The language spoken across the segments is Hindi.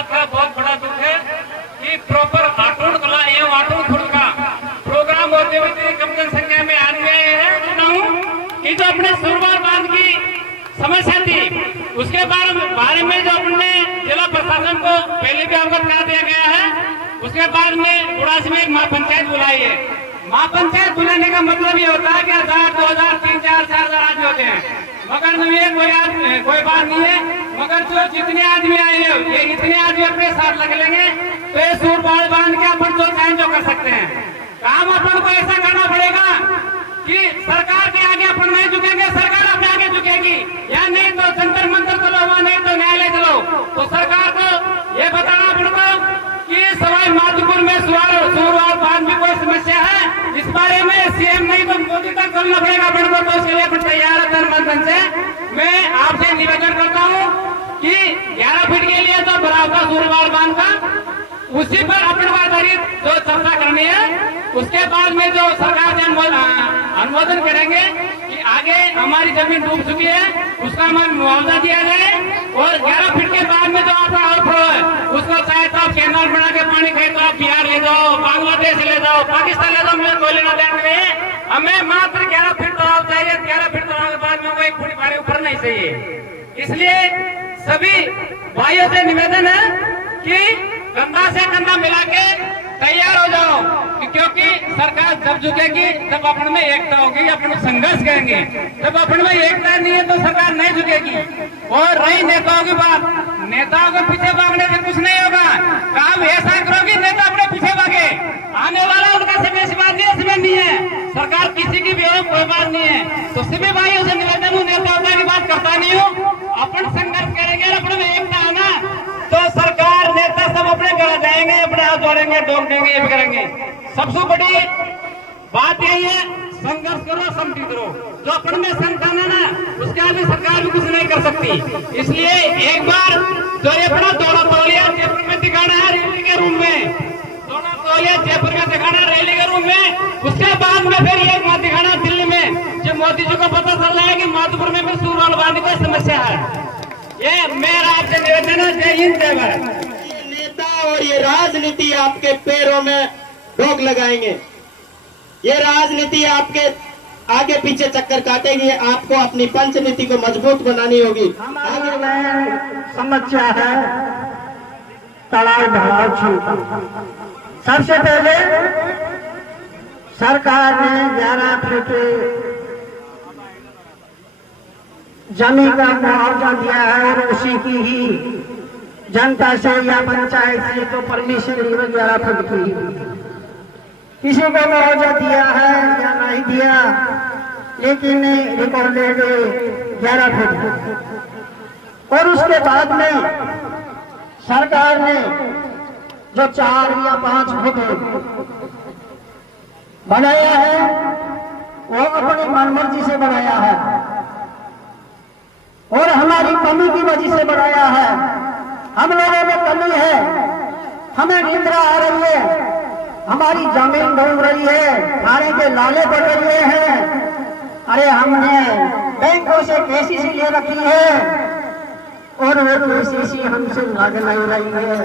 बात का बहुत बड़ा दुख है कि प्रॉपर आटूण कला एवं आटूण खुर्द का प्रोग्राम होते हुए कम जनसंख्या में आदमी आए हैं कि जो अपने सुरवार बांध की समस्या थी उसके बारे में जो अपने जिला प्रशासन को पहले भी अवगत करा दिया गया है। उसके बाद में गुड़ासी में एक महापंचायत बुलाई है। महापंचायत बुलाने का मतलब ये होता है कि 1000, 2000, 3000, 4000 आदमी होते हैं, मगर में कोई बात नहीं है। मगर जो जितने आदमी आए हैं ये इतने आदमी अपने साथ लग लेंगे तो ये सूरबाड़ बांध के अपन जो चाहें जो कर सकते हैं। काम अपन को ऐसा करना पड़ेगा कि सरकार के आगे अपन नहीं झुकेंगे, सरकार अपने आगे झुकेगी, या नहीं तो जंतर मंतर चलो, वहां नहीं तो न्यायालय चलो। तो सरकार को ये बताना पड़ेगा कि सवाई माधोपुर में सूरवार बांध में कोई समस्या है, इस बारे में सीएम नहीं तो मोदी तक चलना पड़ेगा अपन को। तो उसके लिए अपन तैयार है तन से। मैं आपसे निवेदन करता हूँ कि 11 फीट के लिए जो बराबर सूरवार बांध का उसी पर अपने आधारित जो चर्चा करनी है, उसके बाद में जो सरकार से अनुमोदन करेंगे कि आगे हमारी जमीन डूब चुकी है उसका हमें मुआवजा दिया जाए, और 11 फीट के बाद में जो आपका आउटफ्लो है उसको चाहे तो आप कैनाल बना के पानी खाए तो आप बिहार ले जाओ, बांग्लादेश ले जाओ, पाकिस्तान ले जाओ, हमें कोई लेना देना नहीं है। हमें मात्र 11 फीट तालाब चाहिए। 11 फीट तालाब के बाद में कोई फुट फाड़े ऊपर नहीं चाहिए। इसलिए सभी भाइयों से निवेदन है कि कंधा से कंधा मिला के तैयार हो जाओ, क्योंकि सरकार जब झुकेगी जब अपन में एकता होगी, अपन संघर्ष करेंगे। जब अपन में एकता नहीं है तो सरकार नहीं झुकेगी। और रही नेताओं की बात, नेताओं के पीछे भागने से कुछ नहीं होगा। काम ऐसा करो कि नेता अपने पीछे भागे, आने वाला उनका समय से बात नहीं है, सरकार किसी की भी हो कोई बात नहीं है। तो सभी भाइयों से निवेदन हूँ, नेता की बात करता नहीं हूँ, अपन संघर्ष करेंगे, अपन में एकता है ना तो सरकार नेता सब अपने घर जाएंगे, अपने हाथ जोड़ेंगे, डोक देंगे, ये भी करेंगे। सबसे बड़ी बात यही है, संघर्ष करो, संगठित करो। जो अपन में संगठन है ना उसके आगे सरकार भी कुछ नहीं कर सकती। इसलिए एक बार जो ये अपना दौड़ा तौलिया जयपुर में दिखाना है रैली के रूम में, दौड़ा तौलिया जयपुर में दिखाना है रैली के रूम में, उसके बाद में फिर ये मत दिखाना दिल्ली में, जब मोदी जी को पता चल रहा है कि माधोपुर में फिर सूरवार बांध की समस्या है। ये मेरा आपसे निवेदन है। जय हिंद, जय भारत। नेता और ये राजनीति आपके पैरों में रोक लगाएंगे, ये राजनीति आपके आगे पीछे चक्कर काटेगी। आपको अपनी पंचनीति को मजबूत बनानी होगी। आगे समस्या है तालाब भराव क्षमता। सबसे पहले सरकार ने 11 फीट जमीन का मुआवजा दिया है और उसी की ही जनता से या पंचायत से तो परमिशन ली 11 फीट की। किसी को मुआवजा दिया है या नहीं दिया, लेकिन रिकॉर्ड 11 फीट। और उसके बाद में सरकार ने जो 4 या 5 फुट बनाया है वो अपनी मनमर्जी से बनाया है और हमारी कमी की वजह से बनाया है। हम लोगों में कमी है, हमें निंद्रा आ रही है, हमारी जमीन डूब रही है, थाने के लाले पड़ रही है। अरे हमने बैंकों से केसीसी ले रखी है और वो केसीसी हमसे लग नहीं रही है।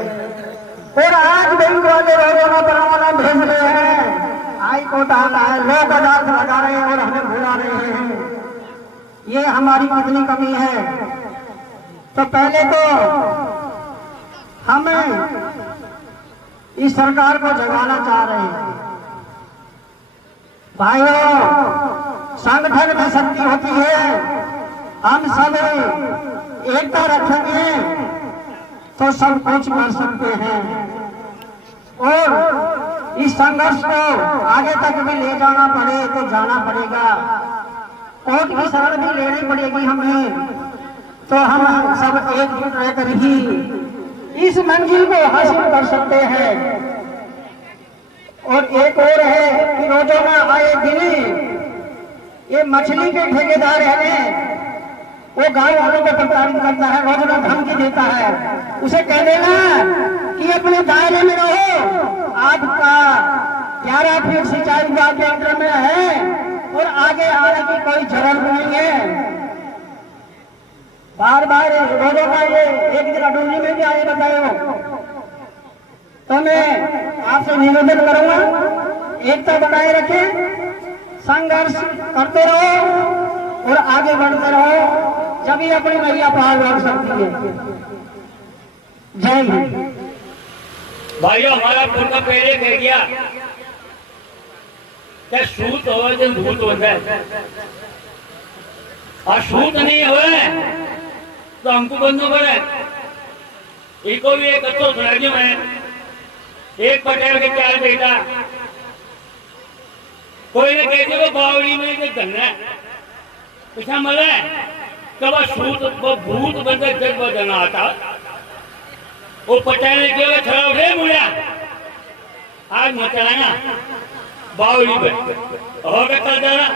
और आज बैंक वाले रोजाना परवाना भेज रहे हैं, हाई कोर्ट आता है, लोग अदालत लगा रहे हैं और हमें भुला रहे हैं। ये हमारी कितनी कमी है। तो पहले तो हमें इस सरकार को जगाना चाह रहे हैं। भाइयों, संगठन में शक्ति होती है, हम सब एकता रखेंगे तो सब कुछ कर सकते हैं। और इस संघर्ष को आगे तक भी ले जाना पड़े तो जाना पड़ेगा, कोर्ट की शरण भी लेनी पड़ेगी हमें। तो हम सब एकजुट रहकर ही इस मंजिल को हासिल कर सकते हैं। और एक और है कि रोजाना आए दिन ये मछली के ठेकेदार है, वो गांव वालों को प्रताड़ित करता है, रोजाना धमकी देता है। उसे कह देना कि अपने दायरे में रहो, आपका 11 फीट सिंचाई विभाग के अंदर में है और आगे आने की कोई जरूरत नहीं है। बार बार रोजों का ये एक दिन अडोली में भी आए बताए तो मैं आपसे निवेदन करूंगा, एकता बनाए रखें, संघर्ष करते रहो और आगे बढ़ते रहो, जब ही अपनी मैया पार लड़ सकती है। जय हिंद। भाइयों, हमारा पुरखा पहले कह गया कि सूत हो जो धूत होता है, और सूत नहीं हुए तो हमको बंदो करे। इको भी एक अच्छो सुनाइयो में एक पटेल के 4 बेटा, कोई ने कहते वो बावड़ी में जो धन्ना पिछा मरे कब सूत वो भूत बंदे जग बदना आता। वो पटेल ने कहा छड़ा उठे मुड़िया आज मत चलाना बावड़ी में हो गया कल जाना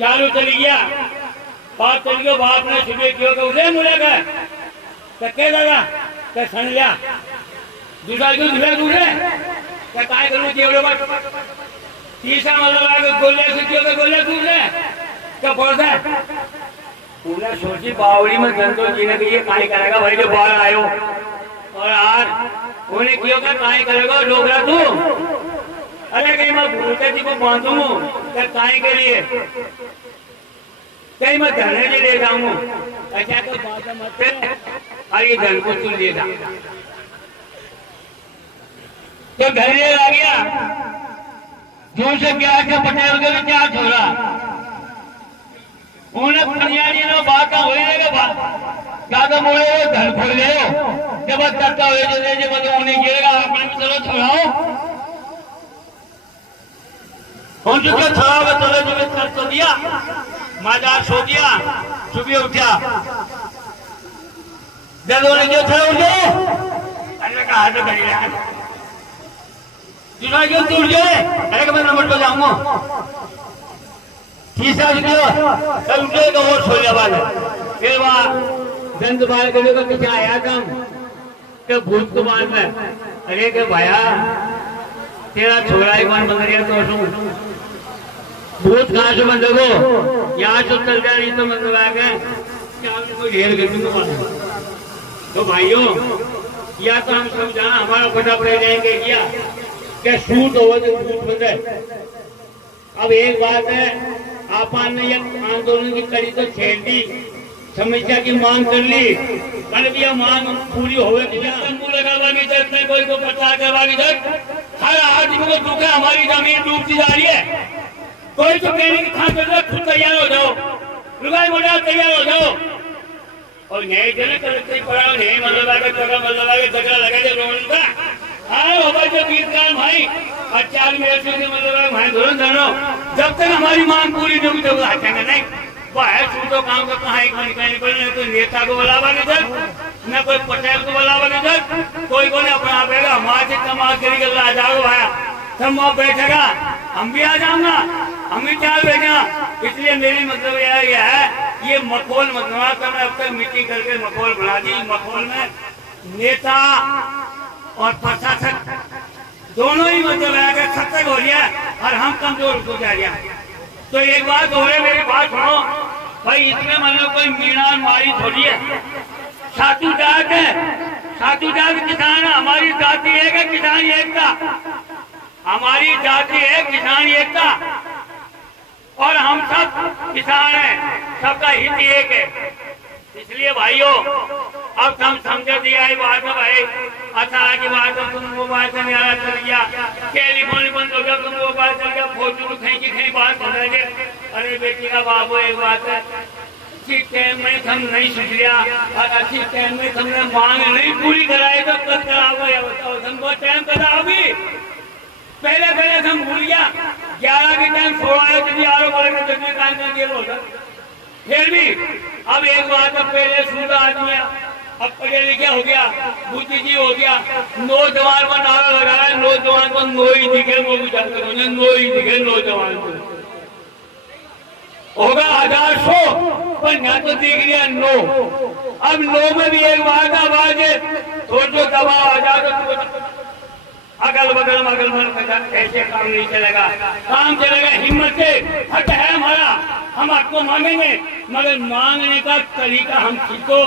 चालू चली गया, बात चल गया। बाप ने सुबह क्यों कि उठे मुड़े गए तो कह दादा क्या सन लिया दूसरा क्यों दूसरे दूसरे काय करूँ केवल बस तीसरा मतलब गोले से क्यों गोले दूसरे क्या बोलता है पूरा सोची बावड़ी में जनतो जी ने ये काय करेगा भाई जो बाहर आयो और आज उन्हें क्यों क्या काय करेगा डोगरा तू। अरे कहीं मैं भूलते जी को बांधू क्या काय के लिए कहीं मैं धरने के ले जाऊँ ऐसा तो बात मत अरे धन को तू ले जा तो घर आ गया जो से क्या के पटेल के क्या छोड़ा उन्हें पंजाबी नो बात हो रहेगा क्या तो बोले घर खोल ले जब करता हुए जो मतलब उन्हें गिरेगा अपने चलो छोड़ाओ उन जो छोड़ा चलो जो कर तो दिया मजार सो गया सुबह उठा जब उन्हें जो छोड़ा उठ गए अरे कहा तो करी रहा दूसरा क्यों टूट गए अरे मैं नंबर पे जाऊंगा तीसरा क्यों उठेगा और छोड़ने वाले फिर वहां दंत बाल करने का पीछे आया था कि भूत को बाल में अरे के भाया तेरा छोरा ही कौन बन रहा तो सुन भूत कहाँ से बंद हो यहाँ से चल जा रही तो बंद आ गए क्या ढेर कर दूंगा तो भाइयों या तो हम समझाना हमारा बड़ा पड़े जाएंगे क्या क्या सूट हो तो भूत बंदे। अब एक बात है आपन ने एक आंदोलन की कड़ी तो छेड़ दी समस्या की मांग कर ली कल भी मांग पूरी होवे कोई को प्रचार करवानी हर आदमी को दुख है हमारी जमीन डूबती जा रही है कोई तो कहने की खातिर खुद तैयार हो जाओ रुगाई मोटा तैयार हो जाओ और न्याय जन करते पड़ा नहीं मतलब गजरा लगा रोड का जो गीतकार भाई और 4 मेरे से मतलब भाई धोरण जानो जब तक हमारी मांग पूरी नहीं होगी हटेंगे नहीं वह तो काम करता है नहीं कोई नेता को बुलावा नहीं सर न कोई पटेल को बुलावा नहीं सर कोई को नहीं अपना आएगा हमारे कमाल करेगा आ जाओ भाई सब वहाँ बैठेगा हम भी आ जाऊंगा हम भी चाल बैठा। इसलिए मेरी मतलब यह है ये मखौल मतलब तो मैं अब तक मीटिंग करके मखौल बना दी। मखौल में नेता और प्रशासक दोनों ही मतलब है खतक हो गया और हम कमजोर हो जा रहा। तो एक बात हो रही मेरी बात सुनो भाई इसमें मतलब कोई मीणा मारी थोड़ी है सातू जात है सातू जात किसान हमारी जाति एक है किसान एकता हमारी जाति है किसान एकता और हम सब किसान हैं सबका हित एक है। इसलिए भाइयों अब हम समझ दिया बात है भाई अच्छा की बात है तुम मोबाइल से न्यारा चल गया टेलीफोन बंद हो गया तुम मोबाइल चल गया फोटो खींची खींची बात बता दे। अरे बेटी का बाबू एक बात है ठीक टाइम में हम नहीं सुन लिया और अच्छी टाइम में हमने मांग नहीं पूरी कराई तो कब कराओगे बताओ हम बहुत टाइम कराओगी पहले पहले हम भूल गया 11 के टाइम छोड़ा तो आरो बोले जल्दी काम कर दिया होगा फिर भी अब एक बात पहले सूझा आदमी अब पढ़े लिखे हो गया बुद्धिजीवी हो गया नौजवान को नारा लगाया नौजवान को नो ही दिखे नो ही दिखे नौजवान को होगा 1000 पर यहाँ तो दिख गया नो। अब नो में भी एक बात आवाज है थोड़ा जो दबाव आ जाए अगल बगल ऐसे काम नहीं चलेगा काम चलेगा हिम्मत से हट है हमारा हम आपको मांगेंगे, मगर मांगने का तरीका हम सीखो।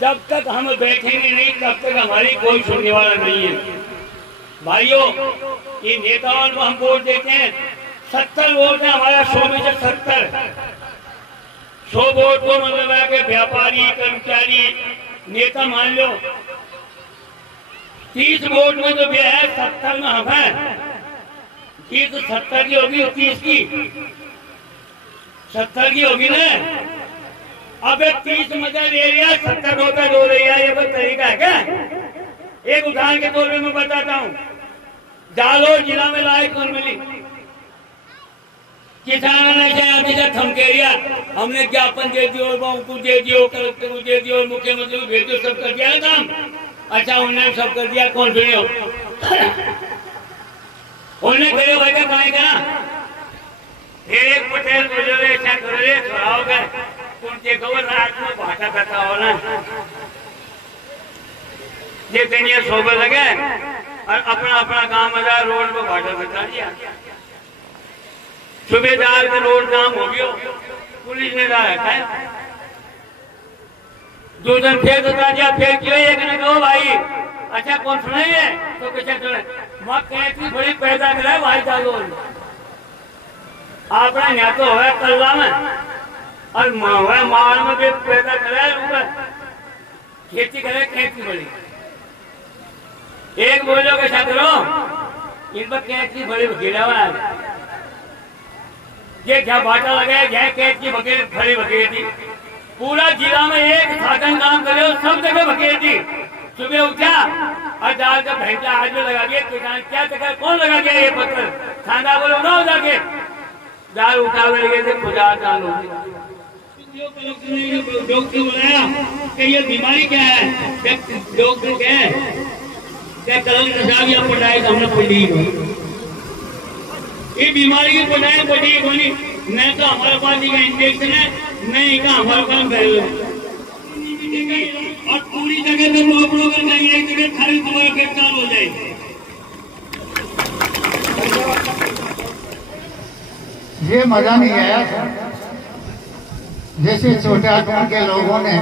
जब तक हम बैठेंगे नहीं तब तक हमारी कोई सुनने वाला नहीं है। भाइयों, ये नेताओं को हम वोट देते हैं, 70 वोट है हमारा, 100 में से 70, 100 वोट को मतलब है कि व्यापारी, कर्मचारी, नेता मान लो। 30 वोट में जो भी है 70 में हम हैं। 30 70 की होगी, 30 की 70 की होगी ना। अब 30 मजा ले लिया, 70 रुपए दो रही है, ये कोई तरीका है क्या? एक उदाहरण के तौर पे मैं बताता हूँ। जालोर जिला में लाइट कौन मिली? किसानों ने थमकेरिया, हमने ज्ञापन दे दियो, को दे दियो, कलेक्टर को दे दियो, मुख्यमंत्री को भेज दियो, सब कर दिया ना काम। अच्छा, उन्होंने सब कर दिया, कौन फिर उन्होंने करे भाई का कमाई करा। एक पटेल बोले ऐसा करो रे, थोड़ा हो गए तुम देखो रात में भाटा करता हो ना, ये दुनिया सोबे लगे और अपना अपना काम मजा रोड पे भाटा करता दिया। सुबेदार के रोड काम हो गयो, पुलिस ने रखा है, दूसरा फेर बता दिया, फेर क्यों एक ने कहो भाई अच्छा कौन सुनाइए तो कैसे सुने, माँ कैसी बड़ी पैदा करे भाई चालू आपने यहाँ तो है कल्ला में और माल में भी पैदा करे, ऊपर खेती करे, खेती बड़ी। एक बोलो के साथ करो, इन पर कैसी बड़ी गिरा हुआ ये जहाँ बाटा लगे, जहाँ कैद की बकेट खड़ी बकेट थी, पूरा जिला में एक साधन काम करे, सब जगह बकेट थी। सुबह उठा और डाल कर भैंसा आज में लगा दिया, किसान क्या चक्कर कौन लगा दिया ये पत्थर, खाना बोले उठाओ जाके डाल उठा लगे थे, खुदा डाल हो डॉक्टर बोलाया कि ये बीमारी क्या है, डॉक्टर क्या है, क्या कलम साहब या पढ़ाई हमने पढ़ी ये बीमारी की पढ़ाई पढ़ी कोनी, मैं तो हमारे पास इंजेक्शन है, नहीं का हमारे पास बैल और पूरी जगह पे रोक कर नहीं, एक जगह खाली तुम्हारा बेकार हो जाए। ये मजा नहीं आया जैसे छोटे आदमी के लोगों ने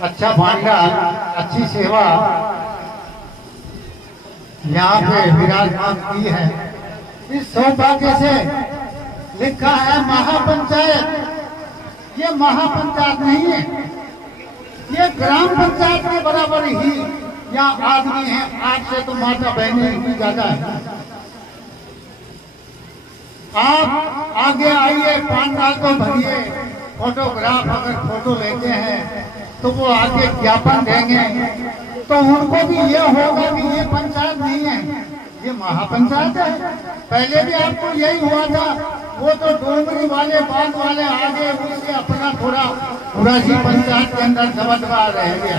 अच्छा भांडा, अच्छी सेवा यहाँ पे विराजमान की है। इस सौभाग्य से लिखा है महापंचायत, ये महापंचायत नहीं है, ये ग्राम पंचायत के बराबर ही यहाँ आदमी है, आपसे तो माता बहनें भी ज्यादा है। आप आगे आइए, पांडाल को भरिए, फोटोग्राफ अगर फोटो लेते हैं तो वो आगे ज्ञापन देंगे, तो उनको भी ये होगा कि ये पंचायत नहीं है, ये महापंचायत है। पहले भी आपको यही हुआ था, वो तो डोंगरी वाले बांध वाले आगे उससे अपना थोड़ा पुरानी पंचायत के अंदर दबदबा रह गया।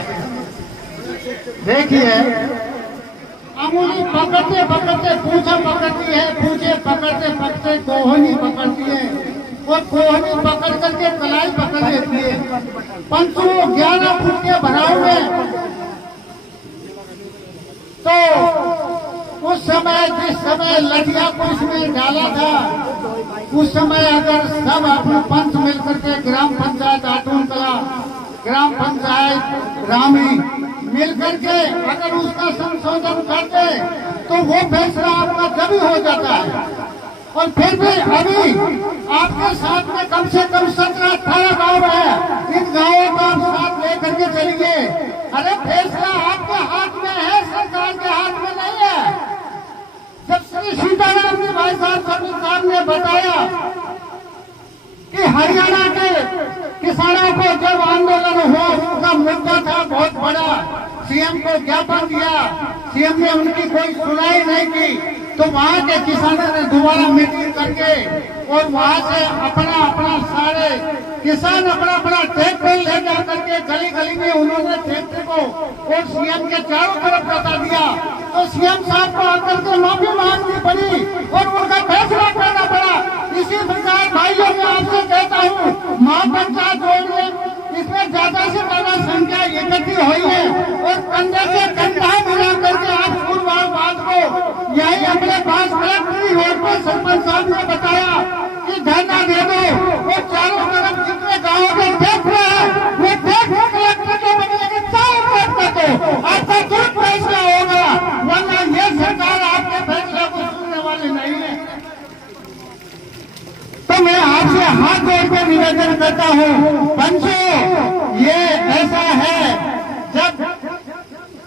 देखिए अमूली पकड़ते पकड़ते पूछा पकड़ती है, पूछे पकड़ते पकड़ते कोहनी पकड़ती है, वो कोहनी पकड़ करके कलाई पकड़ लेती है। पंचू 11 फुट के भराव में, तो उस समय जिस समय लठिया को इसमें डाला था, उस समय अगर सब अपने पंच मिलकर के ग्राम पंचायत आटून कला, ग्राम पंचायत रामी मिलकर के अगर उसका संशोधन करते तो वो फैसला आपका जब हो जाता है। और फिर भी अभी आपके साथ में कम से कम 17-18 गाँव है, इन गाँवों को आप साथ लेकर के चलिए। अरे फैसला आपके हाथ में है, सरकार के हाथ में नहीं है। जब श्री सीताराम जी भाई साहब ने बताया कि हरियाणा के किसानों को जब आंदोलन हुआ, उनका मुद्दा था बहुत बड़ा, सीएम को ज्ञापन दिया, सीएम ने उनकी कोई सुनाई नहीं की, तो वहाँ के किसानों ने दोबारा मीटिंग करके और वहाँ से अपना अपना सारे किसान अपना अपना ट्रैक्टर ले जा करके गली गली में उन्होंने ट्रैक्टर को और सीएम के चारों तरफ बता दिया। तो सीएम साहब को आकर के माफी मांगनी पड़ी और उनका फैसला करना पड़ा। इसी प्रकार भाइयों मैं आपसे कहता हूँ, महापंचायत जोड़िए, इसमें ज्यादा से ज्यादा संख्या इकट्ठी हुई है और कंधे से कंधा मिला करके आप शुक्रवार बाद को यही अपने पास कलेक्ट्री रोड पर सरपंच साहब ने बताया कि धरना दे दो। हाथ जोड़ कर निवेदन करता हूँ, पंचों ये ऐसा है, जब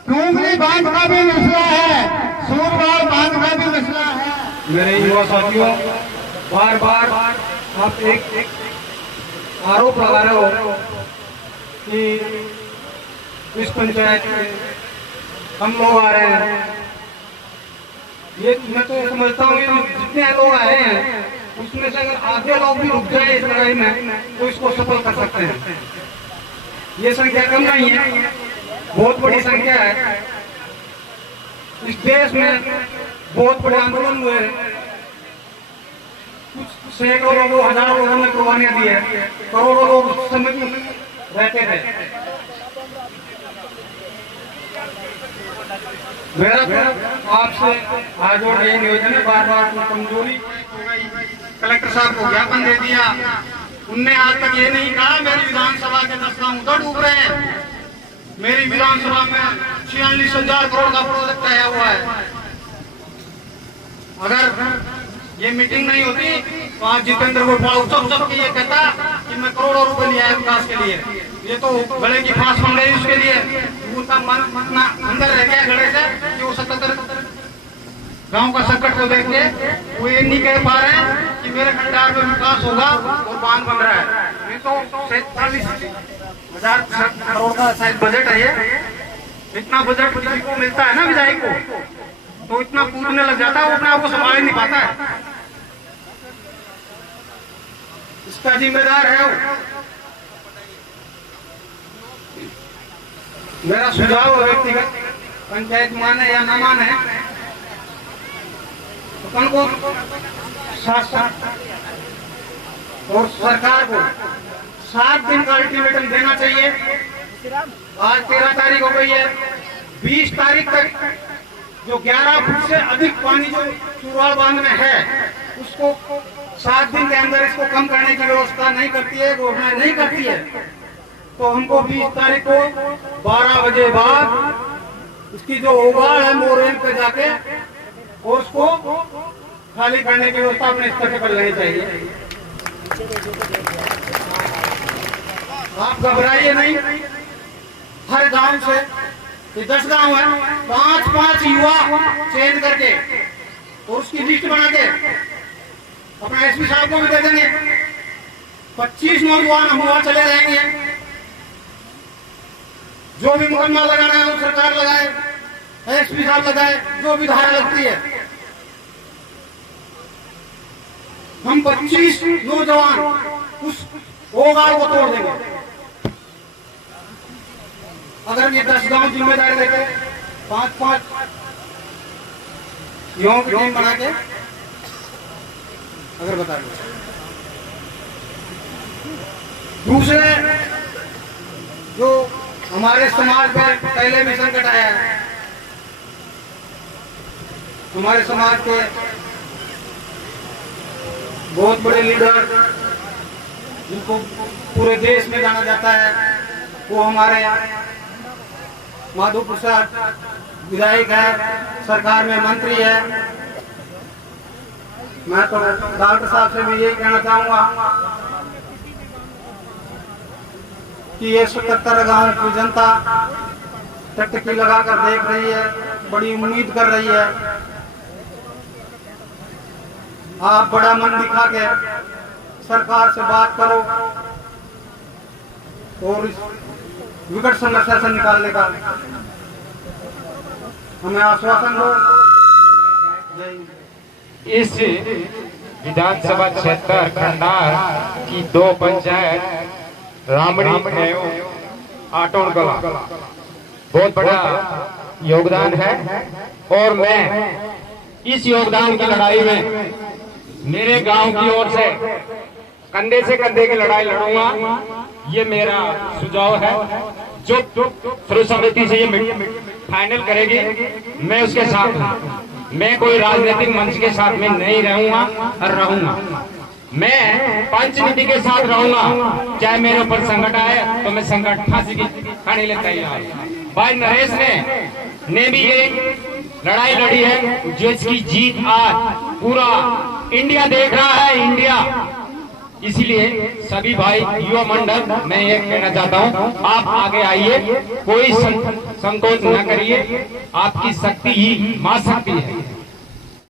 डूंगरी बांध का भी मसला है, सूरवाड़ बांध का भी मसला है। मेरे युवा साथियों, बार बार आप एक आरोप लगा रहे हो कि इस पंचायत में हम लोग आ रहे हैं। ये मैं तो समझता हूँ कि जितने लोग आए हैं उसमें से अगर आधे लोग भी रुक जाए इस लड़ाई में तो इसको सफल कर सकते हैं। ये संख्या कम नहीं है, बहुत बड़ी संख्या है। इस देश में बहुत बड़े आंदोलन हुए, कुछ सैकड़ों लोगों, हजारों लोगों ने कुर्बानियां दी है, करोड़ों लोग उस समय रहते थे। मेरा तो आपसे हाथ जोड़ यही निवेदन है, बार बार कमजोरी कलेक्टर साहब को ज्ञापन दे दिया, उनने आज तक ये नहीं कहा मेरी विधानसभा के 10 गांव उधर डूब रहे हैं। मेरी विधानसभा में 46,000 करोड़ का प्रोजेक्ट आया हुआ है। अगर ये मीटिंग नहीं होती तो आज जितेंद्र गोपाल उचक के ये कहता कि मैं करोड़ों रुपए लिया है विकास के लिए। ये तो गले की फांस बन गई उसके लिए, उनका मन इतना अंदर रह गया गले से कि वो 77 गांव का संकट को देख के वो ये नहीं कह पा रहे हैं कि मेरे खंडार में विकास होगा और बांध बन रहा है। नहीं तो 47,000 करोड़ का शायद बजट है ये। इतना बजट किसी को मिलता है ना विधायक को, तो इतना कूदने लग जाता है, वो अपने आप को संभाल नहीं पाता है। इसका जिम्मेदार है वो। मेरा सुझाव है व्यक्तिगत, पंचायत माने या न माने, अपन को शासन और सरकार को 7 दिन का अल्टीमेटम देना चाहिए। आज 13 तारीख हो गई है, 20 तारीख तक जो 11 फुट से अधिक पानी जो सूरवाड़ बांध में है उसको 7 दिन के अंदर इसको कम करने की व्यवस्था नहीं करती है, घोषणा नहीं करती है, तो हमको 20 तारीख को 12 बजे बाद इसकी जो उगाड़ है मोरेन पे जाके और उसको खाली करने की व्यवस्था अपने स्तर से कर लेनी चाहिए। आप घबराइए नहीं। हर गांव से, ये 10 गांव है, 5-5 युवा चयन करके और उसकी लिस्ट बना के अपने एसपी साहब को भी दे देंगे। 25 नौजवान हम वहां चले जाएंगे। जो भी मुकदमा लगाना है वो सरकार लगाए, एसपी साहब लगाए, जो भी धारा लगती है। हम 25 नौजवान उस ओगाल को तोड़ देंगे। अगर ये 10 गांव जिम्मेदारी लेके 5-5 युवाओं की टीम बना के अगर बता दें। दूसरे जो हमारे समाज में पहले भी संकट आया है, हमारे समाज के बहुत बड़े लीडर जिनको पूरे देश में जाना जाता है, वो हमारे माधव प्रसाद विधायक है, सरकार में मंत्री है। मैं तो डॉक्टर साहब से भी यही कहना चाहूंगा कि ये 77 गांव की जनता टकटकी लगाकर देख रही है, बड़ी उम्मीद कर रही है। आप बड़ा मन दिखा के सरकार से बात करो और इस विकट समस्या से निकालने का हमें आश्वासन दो। इस विधानसभा क्षेत्र खंडार की 2 पंचायत रामड़ी एवं आटोन कला बहुत बड़ा योगदान है और मैं इस योगदान की लड़ाई में मेरे गांव की ओर से कंधे की लड़ाई लड़ूंगा। ये मेरा सुझाव है। जो सर्व समिति से ये फाइनल करेगी मैं उसके साथ हूं। मैं कोई राजनीतिक मंच के साथ में नहीं रहूंगा और रहूंगा। मैं पंचनीति के साथ रहूंगा। चाहे मेरे ऊपर संकट आए तो मैं संकट फांसी की खाने ले तैयार। भाई नरेश ने भी ये लड़ाई लड़ी है जो इसकी जीत आज पूरा इंडिया देख रहा है। इंडिया इसीलिए सभी भाई युवा मंडल मैं ये कहना चाहता हूँ, आप आगे आइए, कोई संकोच न करिए, आपकी शक्ति ही मां शक्ति है।